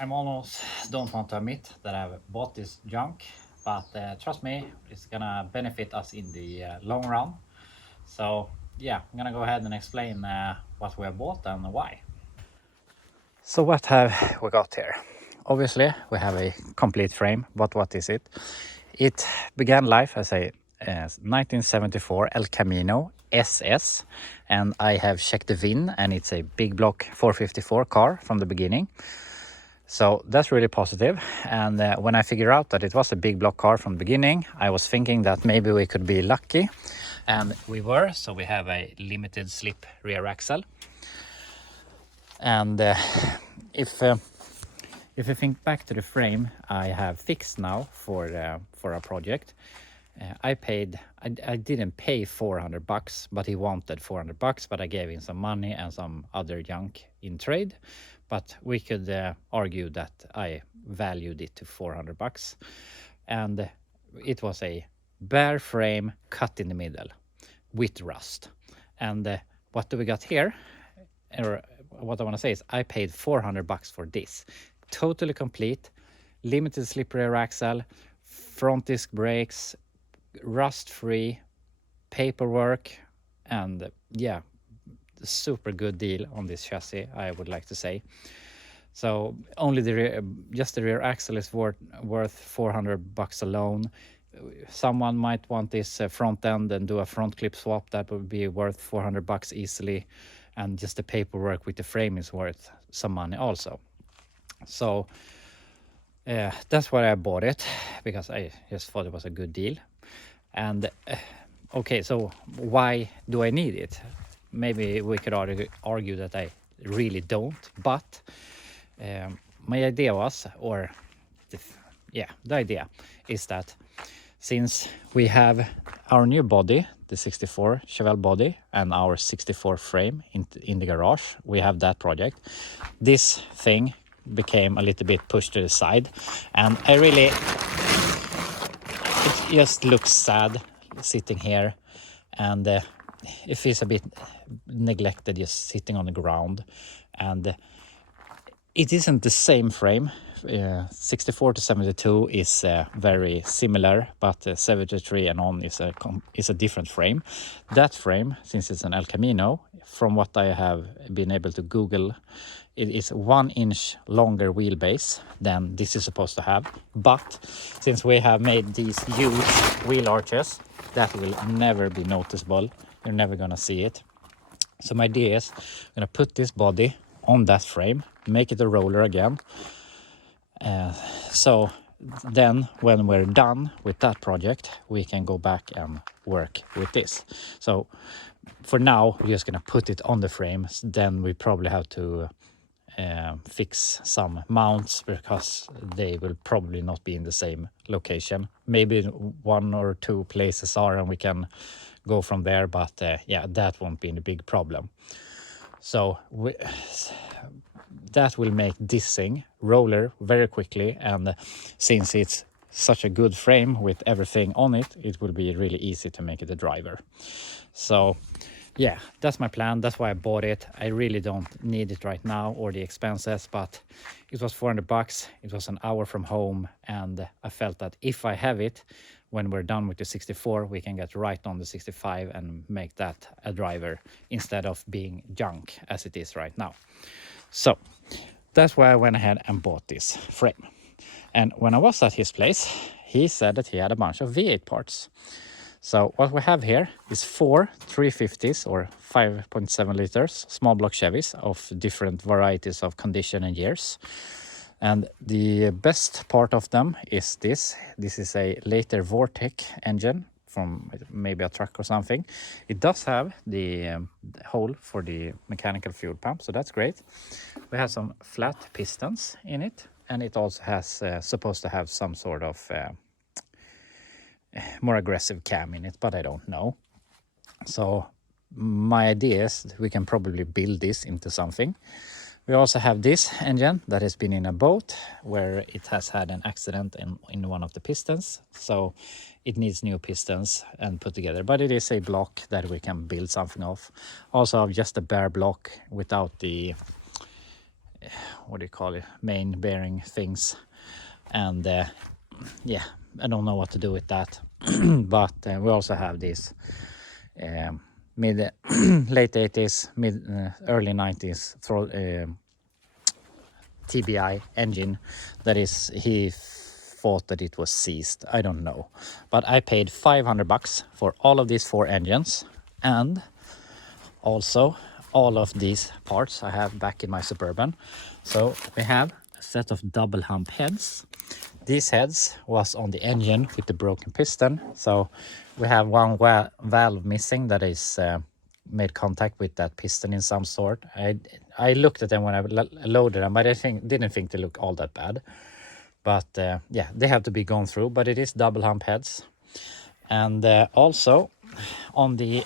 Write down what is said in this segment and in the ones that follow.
I'm almost don't want to admit that I've bought this junk, but trust me, it's gonna benefit us in the long run. So yeah, I'm gonna go ahead and explain what we have bought and why. So what have we got here? Obviously, we have a complete frame, but what is it? It began life as a 1974 El Camino SS, and I have checked the VIN, and it's a big block 454 car from the beginning. So that's really positive. And when I figured out that it was a big block car from the beginning, I was thinking that maybe we could be lucky. And we were. So we have a limited slip rear axle. And if you think back to the frame I have fixed now for a project, I didn't pay $400, but he wanted $400, but I gave him some money and some other junk in trade. But we could argue that I valued it to $400, and it was a bare frame cut in the middle with rust. And what do we got here? Or what I want to say is I paid $400 for this. Totally complete, limited slip rear axle, front disc brakes, rust-free, paperwork, and yeah, super good deal on this chassis, I would like to say. So only just the rear axle is worth $400 alone. Someone might want this front end and do a front clip swap. That would be worth $400 easily, and just the paperwork with the frame is worth some money also. So that's why I bought it, because I just thought it was a good deal. And okay, so why do I need it? Maybe we could argue that I really don't, but my idea was, or the idea is that since we have our new body, the 64 Chevelle body, and our 64 frame in the garage, we have that project. This thing became a little bit pushed to the side, and it just looks sad sitting here, and it feels a bit neglected just sitting on the ground. And it isn't the same frame. 64 to 72 is very similar, but 73 and on is a different frame. That frame, since it's an El Camino, from what I have been able to Google, it is 1 inch longer wheelbase than this is supposed to have. But since we have made these huge wheel arches, that will never be noticeable. You're never gonna see it. So my idea is I'm gonna put this body on that frame, make it a roller again. So then when we're done with that project, we can go back and work with this. So for now, we're just gonna put it on the frame. Then we probably have to fix some mounts, because they will probably not be in the same location. Maybe 1 or 2 places are, and we can go from there, but yeah, that won't be a big problem. So that will make this thing roller very quickly, and since it's such a good frame with everything on it, it will be really easy to make it a driver. So yeah, that's my plan. That's why I bought it. I really don't need it right now, or the expenses, but it was $400. It was an hour from home, and I felt that if I have it, when we're done with the 64, we can get right on the 65 and make that a driver instead of being junk as it is right now. So that's why I went ahead and bought this frame. And when I was at his place, he said that he had a bunch of V8 parts. So what we have here is 4 350s or 5.7 liters small block Chevys of different varieties of condition and years. And the best part of them is this. This is a later Vortec engine from maybe a truck or something. It does have the hole for the mechanical fuel pump, so that's great. We have some flat pistons in it, and it also has supposed to have some sort of more aggressive cam in it, but I don't know. So my idea is that we can probably build this into something. We also have this engine that has been in a boat where it has had an accident in one of the pistons. So it needs new pistons and put together, but it is a block that we can build something of. Also just a bare block without the what do you call it, main bearing things, and yeah, I don't know what to do with that. But we also have this mid late 80s, early 90s TBI engine that is, he thought that it was seized. I don't know, but I paid $500 for all of these 4 engines, and also all of these parts I have back in my Suburban. So we have a set of double hump heads. These heads was on the engine with the broken piston, so we have one valve missing that is made contact with that piston in some sort. I looked at them when I loaded them, but I didn't think they look all that bad. But yeah, they have to be gone through, but it is double hump heads. And also on the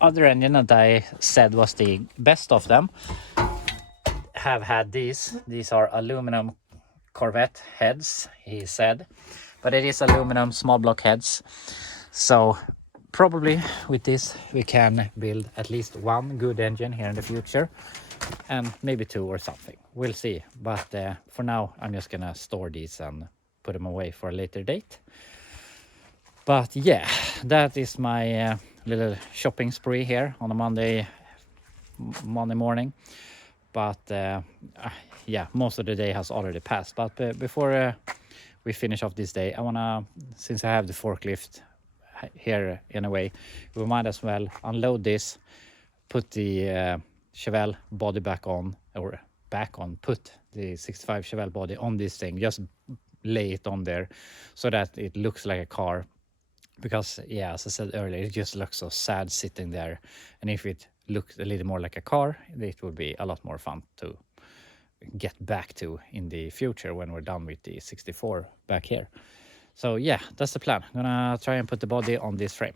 other engine that I said was the best of them, have had these are aluminum Corvette heads, he said, but it is aluminum small block heads. So probably with this we can build at least one good engine here in the future, and maybe 2 or something, we'll see. But for now I'm just gonna store these and put them away for a later date. But yeah, that is my little shopping spree here on a Monday morning. But yeah, most of the day has already passed. But before we finish off this day, I wanna, since I have the forklift here in a way, we might as well unload this, put the Chevelle body back on, put the 65 Chevelle body on this thing, just lay it on there so that it looks like a car. Because yeah, as I said earlier, it just looks so sad sitting there, and if it looked a little more like a car, it would be a lot more fun to get back to in the future when we're done with the 64 back here. So yeah, that's the plan. I'm gonna try and put the body on this frame.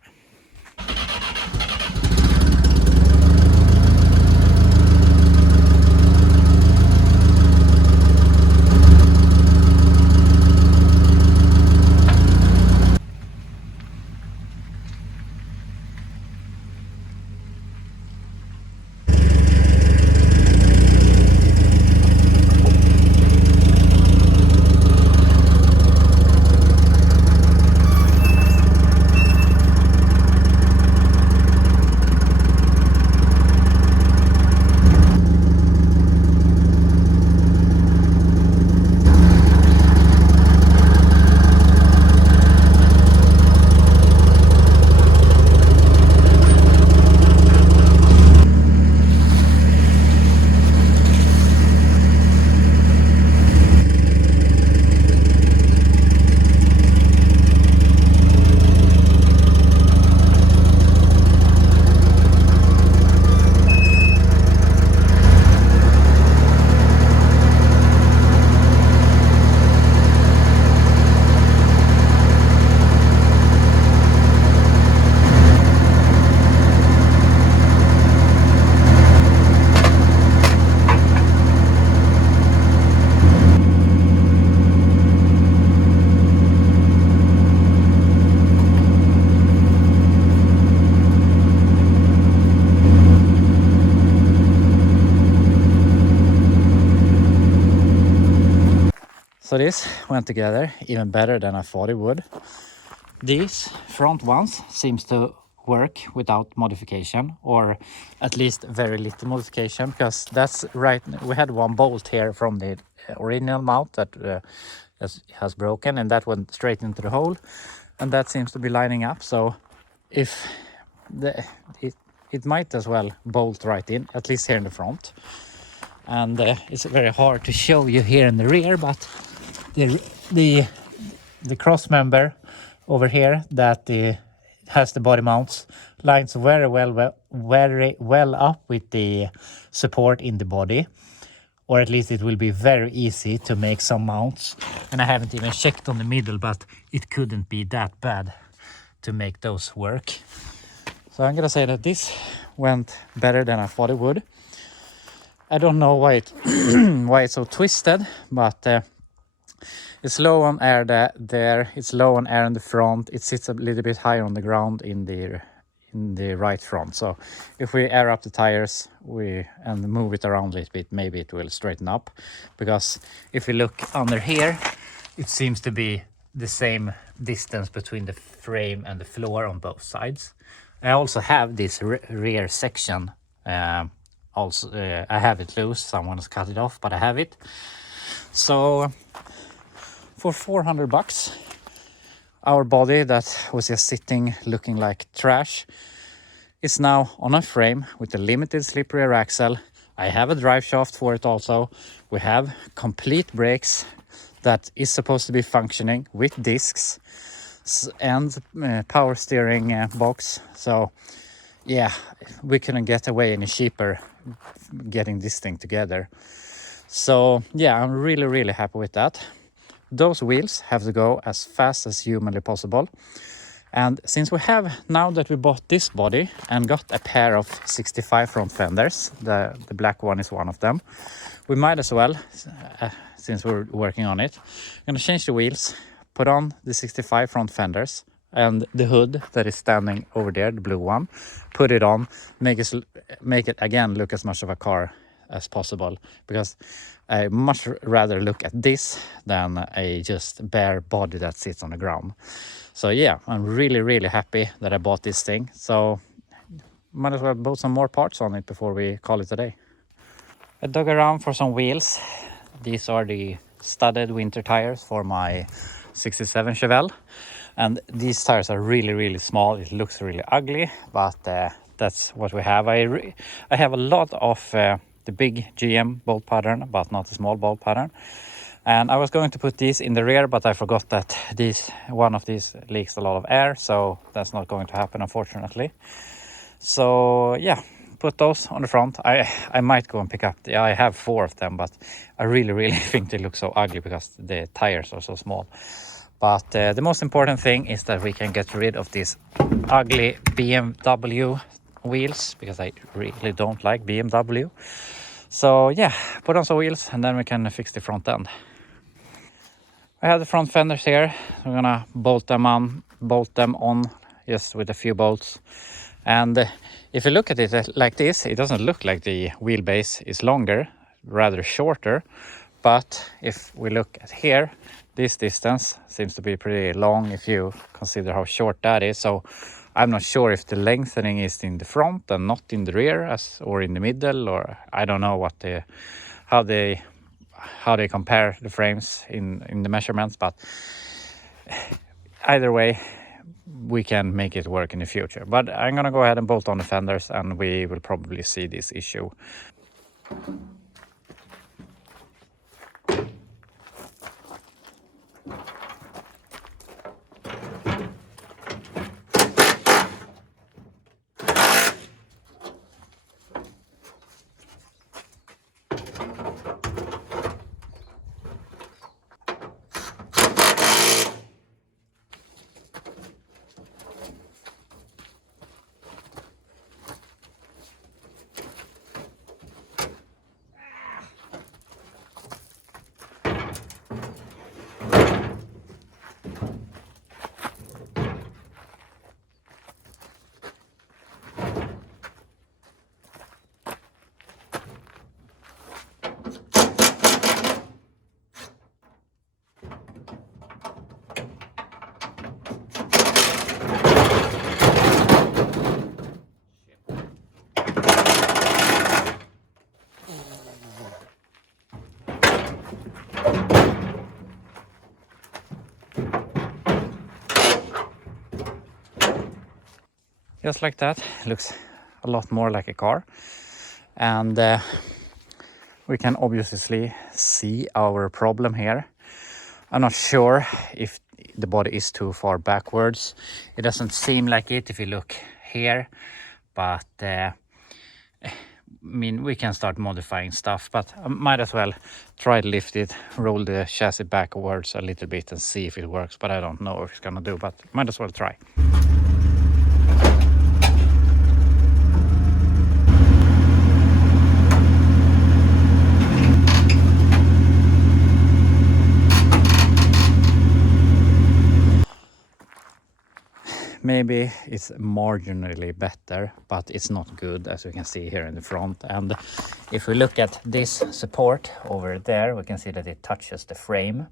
So this went together even better than I thought it would. These front ones seems to work without modification, or at least very little modification, because that's right. We had one bolt here from the original mount that has broken, and that went straight into the hole, and that seems to be lining up. So if it might as well bolt right in, at least here in the front. And it's very hard to show you here in the rear, but the cross member over here that has the body mounts lines very well up with the support in the body, or at least it will be very easy to make some mounts. And I haven't even checked on the middle, but it couldn't be that bad to make those work. So I'm gonna say that this went better than I thought it would. I don't know why it's so twisted, but it's low on air there. It's low on air in the front. It sits a little bit higher on the ground in the right front. So if we air up the tires and move it around a little bit, maybe it will straighten up. Because if you look under here, it seems to be the same distance between the frame and the floor on both sides. I also have this rear section. I have it loose. Someone has cut it off, but I have it. So for 400 bucks, our body that was just sitting looking like trash is now on a frame with a limited slip rear axle. I have a drive shaft for it also. We have complete brakes that is supposed to be functioning with discs and power steering box. So yeah, we couldn't get away any cheaper getting this thing together. So yeah, I'm really happy with that. Those wheels have to go as fast as humanly possible. And since we have, now that we bought this body and got a pair of 65 front fenders, the black one is one of them, we might as well, since we're working on it, I'm gonna change the wheels, put on the 65 front fenders and the hood that is standing over there, the blue one, put it on, make it again look as much of a car as possible, because I much rather look at this than a just bare body that sits on the ground. So yeah, I'm really happy that I bought this thing. So might as well put some more parts on it before we call it a day. I dug around for some wheels. These are the studded winter tires for my 67 Chevelle. And these tires are really small. It looks really ugly, but that's what we have. I have a lot of the big GM bolt pattern, but not a small bolt pattern. And I was going to put these in the rear, but I forgot that one of these leaks a lot of air, so that's not going to happen, unfortunately. So yeah, put those on the front. I might go and pick up I have 4 of them, but I really think they look so ugly because the tires are so small. But the most important thing is that we can get rid of these ugly BMW wheels, because I really don't like BMW. So yeah, put on some wheels and then we can fix the front end. I have the front fenders here. I'm gonna bolt them on just with a few bolts. And if you look at it like this, it doesn't look like the wheelbase is longer, rather shorter. But if we look at here, this distance seems to be pretty long if you consider how short that is. So I'm not sure if the lengthening is in the front and not in the rear, or in the middle, or I don't know how they compare the frames in the measurements. But either way, we can make it work in the future. But I'm gonna go ahead and bolt on the fenders, and we will probably see this issue. Just like that, it looks a lot more like a car. And we can obviously see our problem here. I'm not sure if the body is too far backwards. It doesn't seem like it if you look here, but I mean, we can start modifying stuff, but I might as well try to lift it, roll the chassis backwards a little bit and see if it works. But I don't know if it's gonna do, but might as well try. maybe it's marginally better, but it's not good, as you can see here in the front. And if we look at this support over there, we can see that it touches the frame,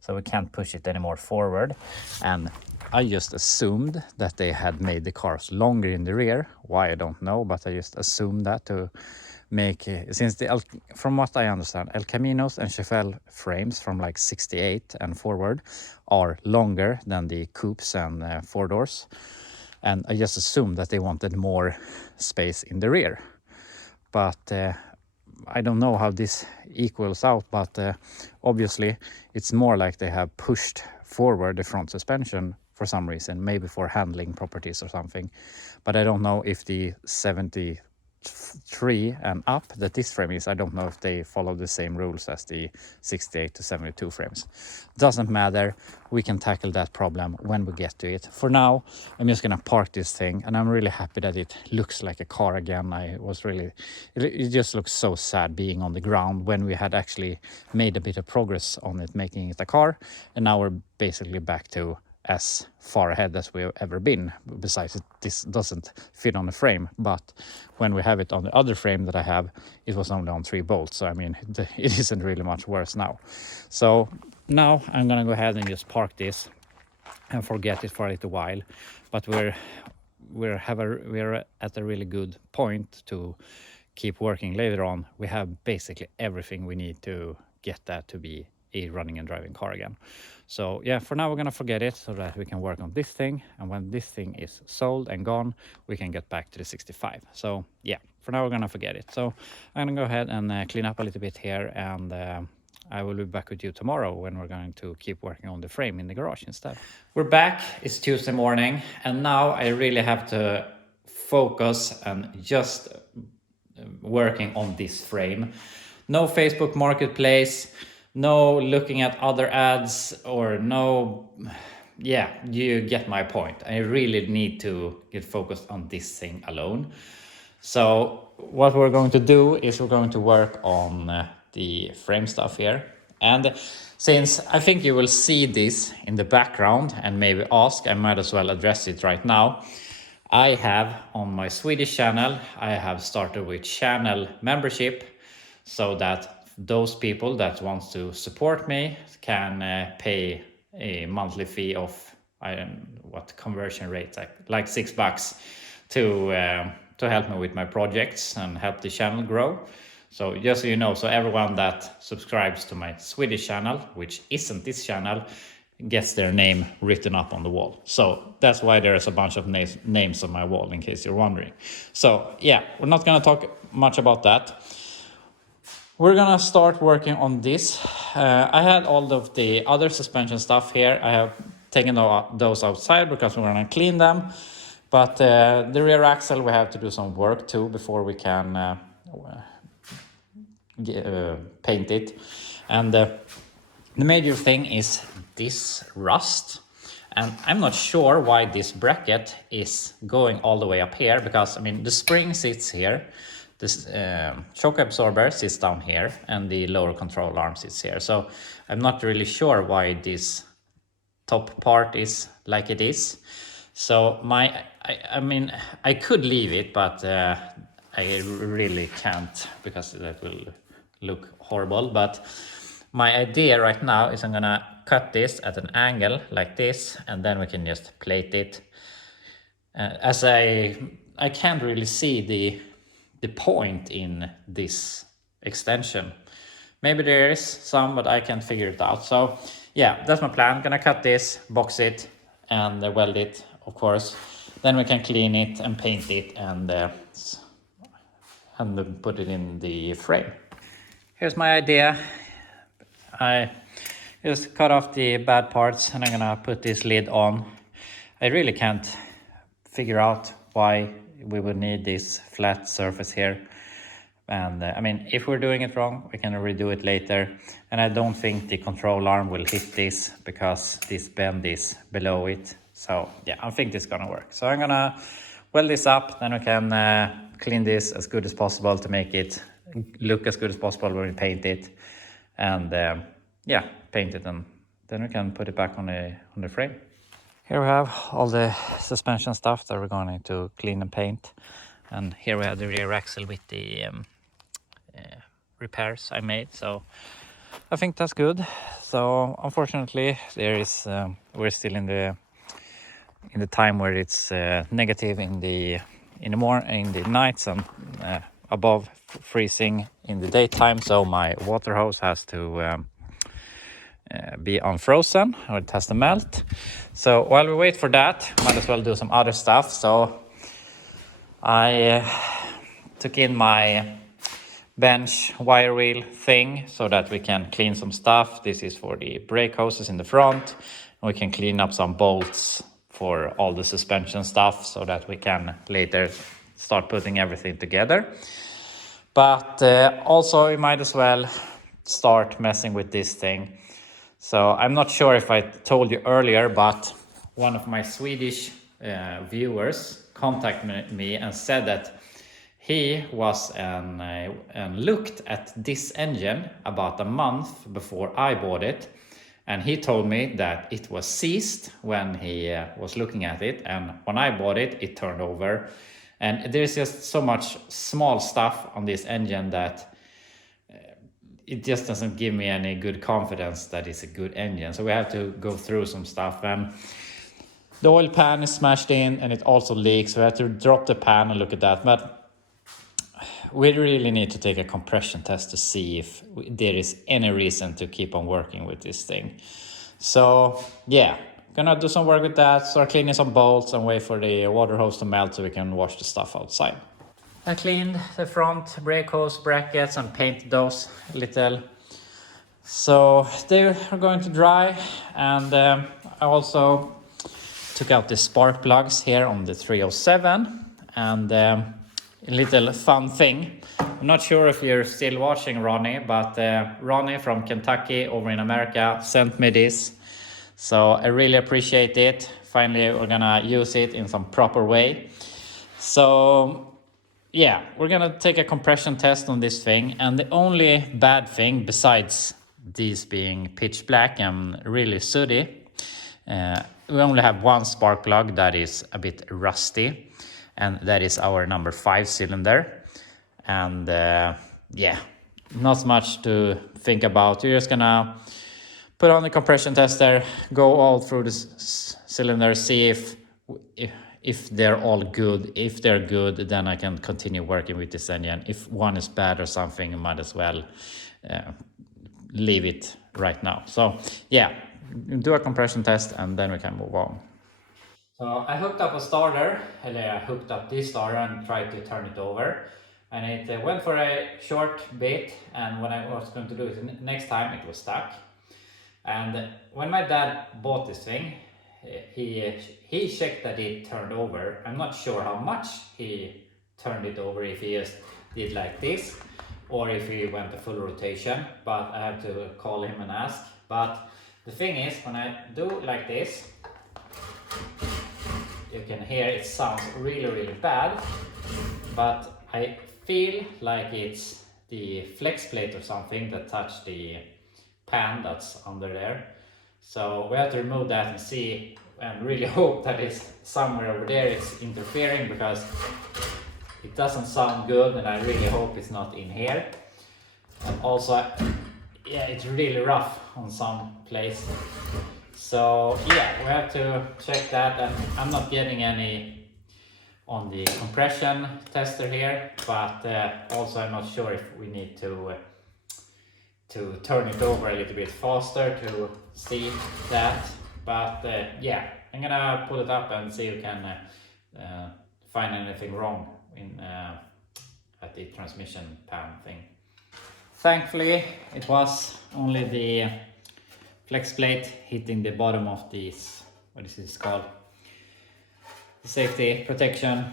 so we can't push it anymore forward. And I just assumed that they had made the cars longer in the rear. Why, I don't know, but I just assumed that to make, since from what I understand, El Caminos and Chevelle frames from like 68 and forward are longer than the coupes and four doors. And I just assumed that they wanted more space in the rear. But I don't know how this equals out, but obviously it's more like they have pushed forward the front suspension for some reason, maybe for handling properties or something. But I don't know if the 73 and up that this frame is, I don't know if they follow the same rules as the 68 to 72 frames. Doesn't matter, we can tackle that problem when we get to it. For now, I'm just gonna park this thing, and I'm really happy that it looks like a car again. It just looks so sad being on the ground when we had actually made a bit of progress on it, making it a car, and now we're basically back to as far ahead as we've ever been. Besides, this doesn't fit on the frame, but when we have it on the other frame that I have, it was only on 3 bolts, so I mean it isn't really much worse now. So now I'm gonna go ahead and just park this and forget it for a little while, but we're at a really good point to keep working later on. We have basically everything we need to get that to be a running and driving car again. So yeah, for now we're gonna forget it so that we can work on this thing, and when this thing is sold and gone, we can get back to the 65. So yeah, for now we're gonna forget it. So I'm gonna go ahead and clean up a little bit here, and I will be back with you tomorrow when we're going to keep working on the frame in the garage instead. We're back, it's Tuesday morning, and now I really have to focus and just working on this frame. No Facebook Marketplace, no looking at other ads, or no, yeah, you get my point. I really need to get focused on this thing alone. So what we're going to do is we're going to work on the frame stuff here. And since I think you will see this in the background and maybe ask, I might as well address it right now. I have on my Swedish channel, I have started with channel membership, so that those people that wants to support me can pay a monthly fee of, I don't know what conversion rate, like $6 to help me with my projects and help the channel grow. So just so you know, so everyone that subscribes to my Swedish channel, which isn't this channel, gets their name written up on the wall. So that's why there's a bunch of names on my wall, in case you're wondering. So yeah, we're not gonna talk much about that. We're gonna start working on this. I had all of the other suspension stuff here. I have taken those outside because we're gonna clean them. But the rear axle, we have to do some work too before we can paint it. And the major thing is this rust. And I'm not sure why this bracket is going all the way up here, because I mean the spring sits here. This shock absorber sits down here, and the lower control arm sits here. So I'm not really sure why this top part is like it is. So I mean, I could leave it, but I really can't, because that will look horrible. But my idea right now is I'm gonna cut this at an angle like this, and then we can just plate it. As I can't really see the point in this extension. Maybe there is some, but I can't figure it out. So yeah, that's my plan. I'm gonna cut this, box it, and weld it, of course. Then we can clean it and paint it and put it in the frame. Here's my idea. I just cut off the bad parts, and I'm gonna put this lid on. I really can't figure out why we would need this flat surface here. And I mean, if we're doing it wrong, we can redo it later. And I don't think the control arm will hit this, because this bend is below it. So yeah, I think this is gonna work. So I'm gonna weld this up, then we can clean this as good as possible to make it look as good as possible when we paint it. And yeah, paint it, and then we can put it back on the frame. Here we have all the suspension stuff that we're going to clean and paint. And here we have the rear axle with the repairs I made. So I think that's good. So unfortunately, there is we're still in the time where it's negative in the nights and above freezing in the daytime. So my water hose has to be unfrozen, or it has to melt. So while we wait for that, might as well do some other stuff. So I took in my bench wire wheel thing so that we can clean some stuff. This is for the brake hoses in the front, and we can clean up some bolts for all the suspension stuff so that we can later start putting everything together. But also we might as well start messing with this thing. So I'm not sure if I told you earlier, but one of my Swedish viewers contacted me and said that he was and looked at this engine about a month before I bought it. And he told me that it was seized when he was looking at it. And when I bought it, it turned over. And there's just so much small stuff on this engine that it just doesn't give me any good confidence that it's a good engine. So we have to go through some stuff. And the oil pan is smashed in and it also leaks. So we have to drop the pan and look at that. But we really need to take a compression test to see if there is any reason to keep on working with this thing. So yeah, gonna do some work with that, start cleaning some bolts and wait for the water hose to melt so we can wash the stuff outside. I cleaned the front brake hose brackets and painted those a little. So they are going to dry, and I also took out the spark plugs here on the 307. And a little fun thing. I'm not sure if you're still watching Ronnie, but Ronnie from Kentucky over in America sent me this. So I really appreciate it. Finally, we're gonna use it in some proper way. So yeah, we're gonna take a compression test on this thing. And the only bad thing, besides these being pitch black and really sooty, we only have one spark plug that is a bit rusty. And that is our number 5 cylinder. And yeah, not much to think about. You're just gonna put on the compression tester, go all through the cylinders, see if they're all good. If they're good, then I can continue working with this engine. If one is bad or something, I might as well leave it right now. So yeah, do a compression test and then we can move on. So I hooked up a starter, and I hooked up this starter and tried to turn it over. And it went for a short bit, and when I was going to do it next time, it was stuck. And when my dad bought this thing, he checked that it turned over. I'm not sure how much he turned it over, if he just did like this, or if he went a full rotation, but I have to call him and ask. But the thing is, when I do like this, you can hear it sounds really bad, but I feel like it's the flex plate or something that touched the pan that's under there. So we have to remove that and see, and really hope that it's somewhere over there it's interfering, because it doesn't sound good, and I really hope it's not in here. And also, yeah, it's really rough on some place. So yeah, we have to check that, and I'm not getting any on the compression tester here, but also I'm not sure if we need to turn it over a little bit faster to see that. But yeah, I'm gonna pull it up and see if we can find anything wrong in at the transmission pan thing. Thankfully, it was only the flex plate hitting the bottom of this, what is this called? The safety protection.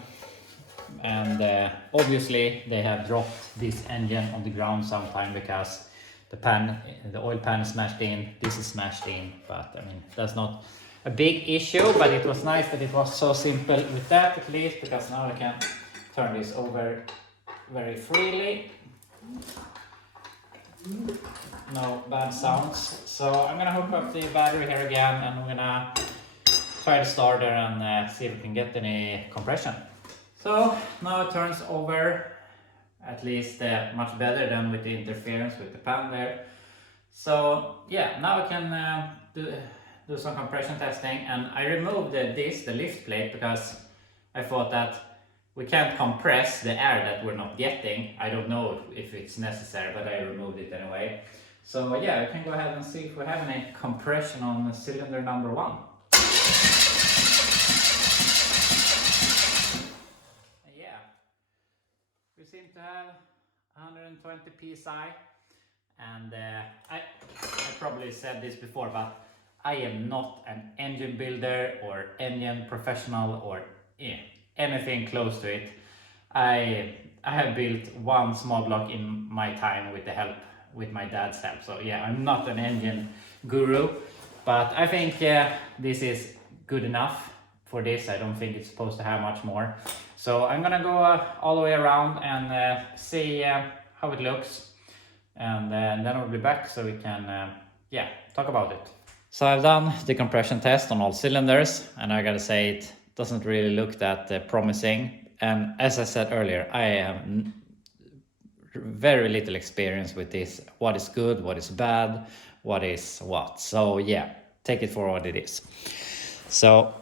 And obviously they have dropped this engine on the ground sometime, because the oil pan is smashed in, this is smashed in. But I mean, that's not a big issue, but it was nice that it was so simple with that, at least, because now I can turn this over very freely. No bad sounds. So I'm gonna hook up the battery here again, and we're gonna try the starter and see if we can get any compression. So now it turns over, at least much better than with the interference with the pan there. So yeah, now I can do some compression testing, and I removed the lift plate, because I thought that we can't compress the air that we're not getting. I don't know if it's necessary, but I removed it anyway. So yeah, we can go ahead and see if we have any compression on cylinder number 1. Yeah, we seem to have 120 psi, and I probably said this before, but I am not an engine builder or engine professional or anything close to it. I have built one small block in my time with my dad's help. So yeah, I'm not an engine guru, but I think this is good enough for this. I don't think it's supposed to have much more. So I'm gonna go all the way around and see how it looks, and then I'll be back so we can talk about it. So I've done the compression test on all cylinders, and I gotta say it doesn't really look that promising. And as I said earlier, I have very little experience with this. What is good, what is bad, what is what. So yeah, take it for what it is. So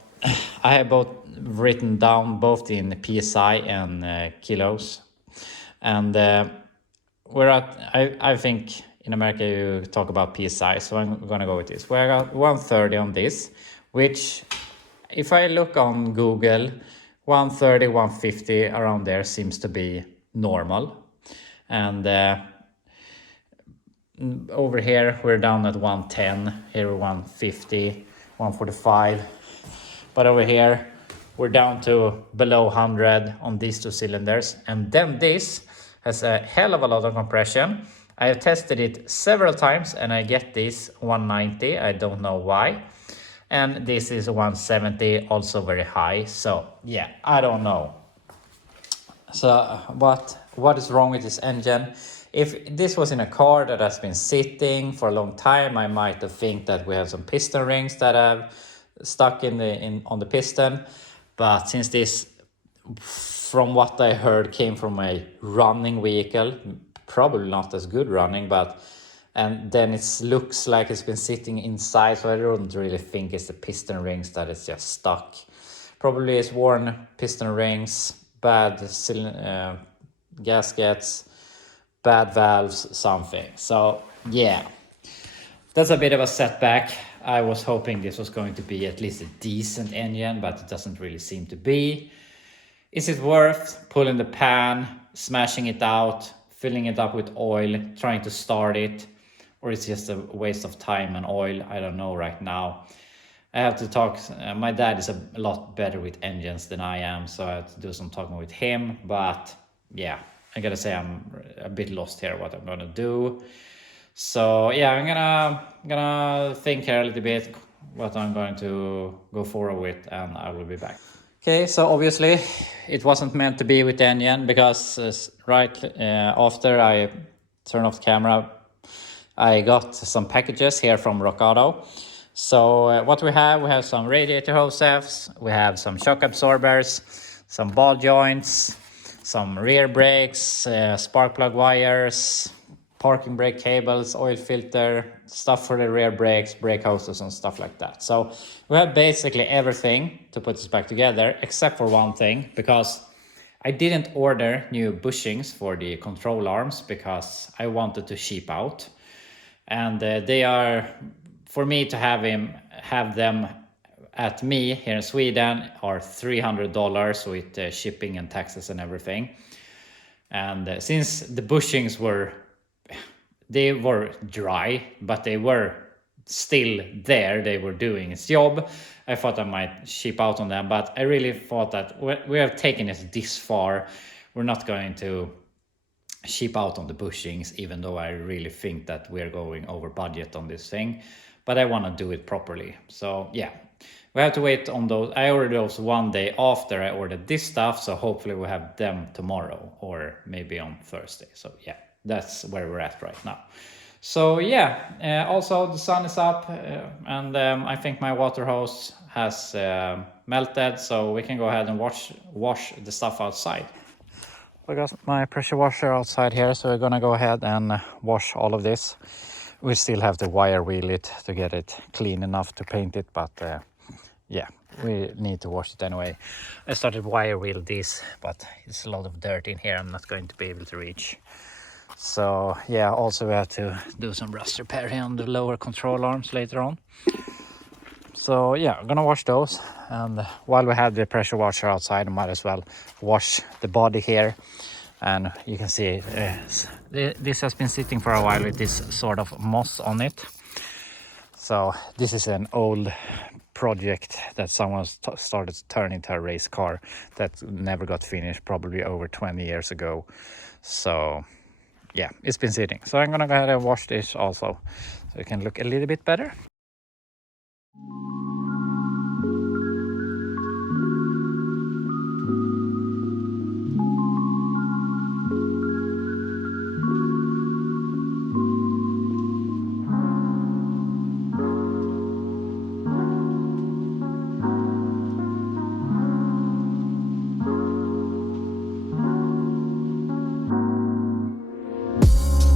I have both written down both in PSI and kilos, and we're at, I think in America you talk about PSI, so I'm gonna go with this. We got 130 on this, which if I look on Google, 130, 150 around there seems to be normal. And over here we're down at 110, here we're 150, 145. But over here we're down to below 100 on these two cylinders. And then this has a hell of a lot of compression. I have tested it several times and I get this 190, I don't know why. And this is 170, also very high. So yeah, I don't know. So what is wrong with this engine? If this was in a car that has been sitting for a long time, I might have think that we have some piston rings that have stuck on the piston. But since this, from what I heard, came from a running vehicle, probably not as good running, and then it looks like it's been sitting inside, so I don't really think it's the piston rings that is just stuck. Probably it's worn piston rings, bad gaskets, bad valves, something. So yeah, that's a bit of a setback. I was hoping this was going to be at least a decent engine, but it doesn't really seem to be. Is it worth pulling the pan, smashing it out, filling it up with oil, trying to start it, or it's just a waste of time and oil? I don't know right now. I have to talk, my dad is a lot better with engines than I am, so I have to do some talking with him. But yeah, I gotta say I'm a bit lost here what I'm gonna do. So yeah, I'm gonna think here a little bit what I'm going to go forward with, and I will be back. Okay, so obviously it wasn't meant to be with the engine, because right after I turned off the camera, I got some packages here from Rock Auto. So what we have some radiator hoses, we have some shock absorbers, some ball joints, some rear brakes, spark plug wires, parking brake cables, oil filter, stuff for the rear brakes, brake hoses and stuff like that. So we have basically everything to put this back together, except for one thing, because I didn't order new bushings for the control arms because I wanted to ship out. And they are, for me to have them at me here in Sweden, are $300 with shipping and taxes and everything. And since the bushings were dry, but they were still there, they were doing its job, I thought I might ship out on them. But I really thought that we have taken it this far, we're not going to ship out on the bushings, even though I really think that we're going over budget on this thing. But I want to do it properly. So yeah, we have to wait on those. I ordered those one day after I ordered this stuff, so hopefully we'll have them tomorrow or maybe on Thursday. So yeah, that's where we're at right now. So yeah, also the sun is up, and I think my water hose has melted, so we can go ahead and wash the stuff outside. I got my pressure washer outside here, so we're gonna go ahead and wash all of this. We still have to wire wheel it to get it clean enough to paint it, but yeah, we need to wash it anyway. I started wire wheel this, but it's a lot of dirt in here. I'm not going to be able to reach. So yeah, also we have to do some rust repair here on the lower control arms later on. So yeah, I'm gonna wash those, and while we have the pressure washer outside, I might as well wash the body here. And you can see this has been sitting for a while with this sort of moss on it. So this is an old project that someone started to turn into a race car that never got finished, probably over 20 years ago. So yeah, it's been sitting. So I'm gonna go ahead and wash this also, so it can look a little bit better.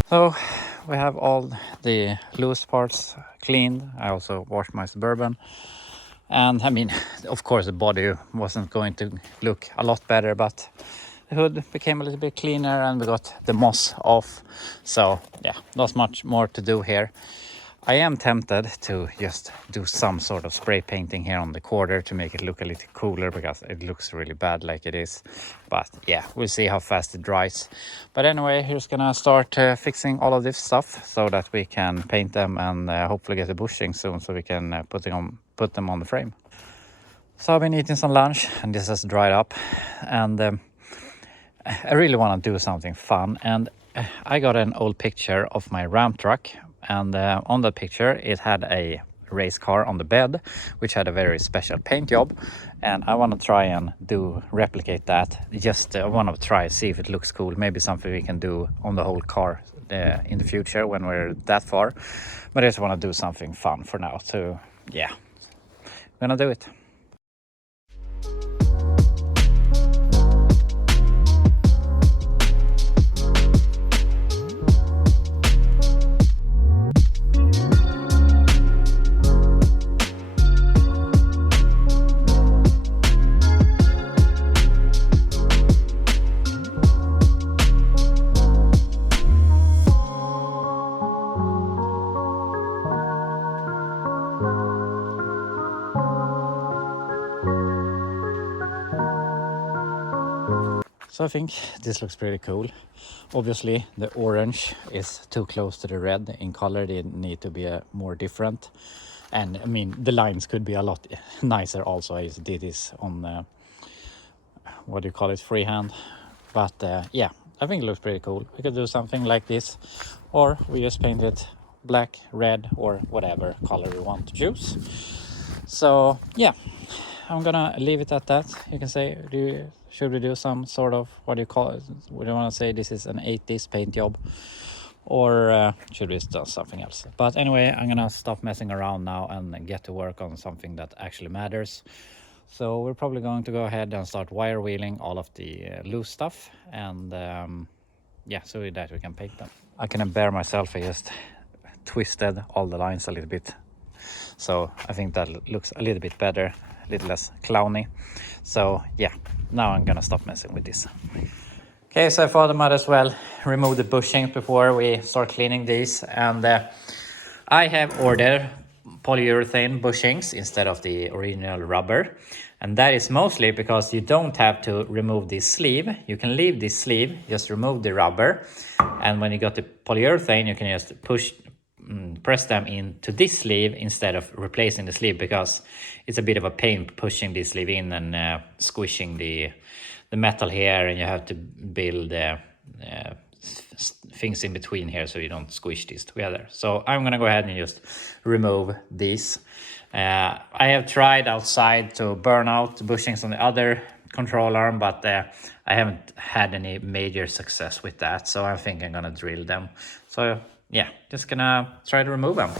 So we have all the loose parts cleaned. I also washed my Suburban, and I mean, of course the body wasn't going to look a lot better, but the hood became a little bit cleaner and we got the moss off. So yeah, not much more to do here. I am tempted to just do some sort of spray painting here on the quarter to make it look a little cooler, because it looks really bad like it is. But yeah, we'll see how fast it dries. But anyway, here's gonna start fixing all of this stuff so that we can paint them and hopefully get the bushing soon, so we can put them on the frame. So I've been eating some lunch and this has dried up, and I really want to do something fun, and I got an old picture of my Ram truck, and on that picture it had a race car on the bed which had a very special paint job, and I want to try and replicate that. Just I want to try see if it looks cool, maybe something we can do on the whole car in the future when we're that far. But I just want to do something fun for now, so yeah, I'm gonna do it. So I think this looks pretty cool. Obviously the orange is too close to the red in color. They need to be more different, and I mean the lines could be a lot nicer also. I did this on what do you call it, freehand. But yeah, I think it looks pretty cool. We could do something like this, or we just paint it black, red, or whatever color we want to choose. So yeah, I'm gonna leave it at that. You can say, should we do some sort of, what do you call it? We don't want to say this is an 80s paint job, or should we do something else? But anyway, I'm gonna stop messing around now and get to work on something that actually matters. So we're probably going to go ahead and start wire wheeling all of the loose stuff, and yeah, so with that we can paint them. I can bear myself, I just twisted all the lines a little bit, so I think that looks a little bit better, a little less clowny. So yeah, now I'm gonna stop messing with this. Okay, so I thought I might as well remove the bushings before we start cleaning these, and I have ordered polyurethane bushings instead of the original rubber, and that is mostly because you don't have to remove this sleeve. You can leave this sleeve, just remove the rubber, and when you got the polyurethane you can just press them into this sleeve instead of replacing the sleeve, because it's a bit of a pain pushing this sleeve in and squishing the metal here, and you have to build things in between here so you don't squish these together. So I'm gonna go ahead and just remove these. I have tried outside to burn out the bushings on the other control arm, but I haven't had any major success with that, so I think I'm gonna drill them. So yeah, just gonna try to remove them.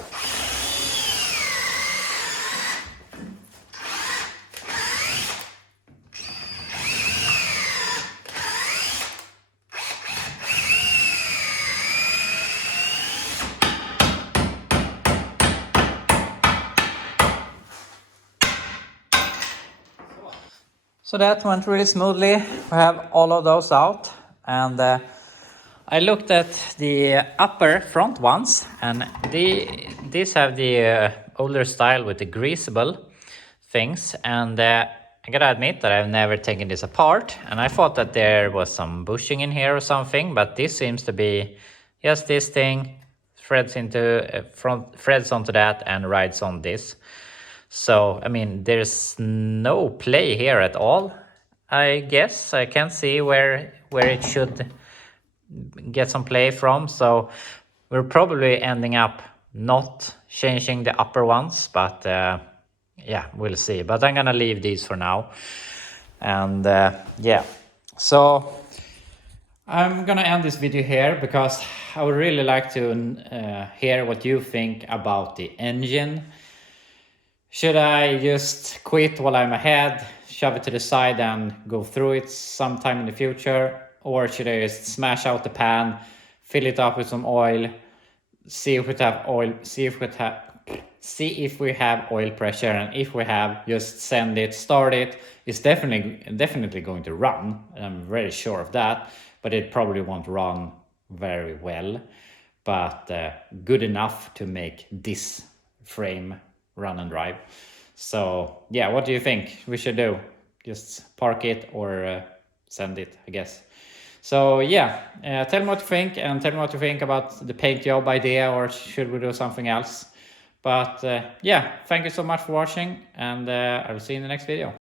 So that went really smoothly. We have all of those out, and I looked at the upper front ones, and these have the older style with the greasable things, and I gotta admit that I've never taken this apart, and I thought that there was some bushing in here or something, but this seems to be just this thing, threads onto that and rides on this. So, I mean, there's no play here at all. I guess I can't see where it should get some play from. So we're probably ending up not changing the upper ones, but yeah, we'll see. But I'm gonna leave these for now. And yeah, so I'm gonna end this video here because I would really like to hear what you think about the engine. Should I just quit while I'm ahead, shove it to the side and go through it sometime in the future? Or should I just smash out the pan, fill it up with some oil, see if we have oil, see if we have oil pressure, and if we have, just send it, start it. It's definitely going to run. I'm very sure of that, but it probably won't run very well, but good enough to make this frame run and drive. So yeah, what do you think we should do? Just park it or send it, I guess. So yeah, tell me what you think, and tell me what you think about the paint job idea, or should we do something else? But yeah, thank you so much for watching, and I will see you in the next video.